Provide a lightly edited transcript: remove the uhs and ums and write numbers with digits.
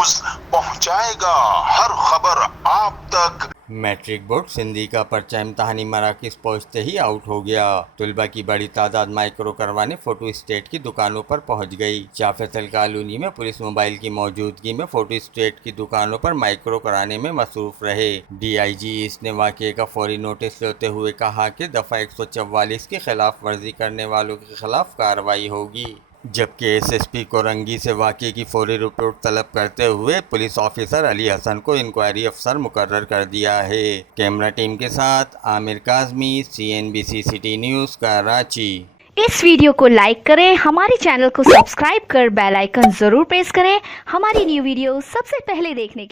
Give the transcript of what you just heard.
News पहुंचाएगा हर खबर आप तक। मैट्रिक बोर्ड सिंधी का पर्चा इम्तहानी मराकज पहुंचते ही आउट हो गया। तलबा की बड़ी तादाद माइक्रो करवाने फोटो स्टेट की दुकानों पर पहुंच गई। जाफेसल कॉलोनी में पुलिस मोबाइल की मौजूदगी में फोटो स्टेट की दुकानों पर माइक्रो कराने में मसरूफ रहे। DIG ईस्ट ने वाक़े का फौरी नोटिस लेते हुए कहा कि दफ़ा 144 की खिलाफ वर्जी करने वालों के खिलाफ कार्रवाई होगी, जबकि SSP कोरंगी से वाक़े की फौरी रिपोर्ट तलब करते हुए पुलिस ऑफिसर अली हसन को इंक्वायरी अफसर मुकर्रर कर दिया है। कैमरा टीम के साथ Aamir Kazmi, CNBC city news, Karachi. इस वीडियो को लाइक करें, हमारे चैनल को सब्सक्राइब कर बेल आइकन जरूर प्रेस करें हमारी न्यू वीडियो सबसे पहले देखने के लिए।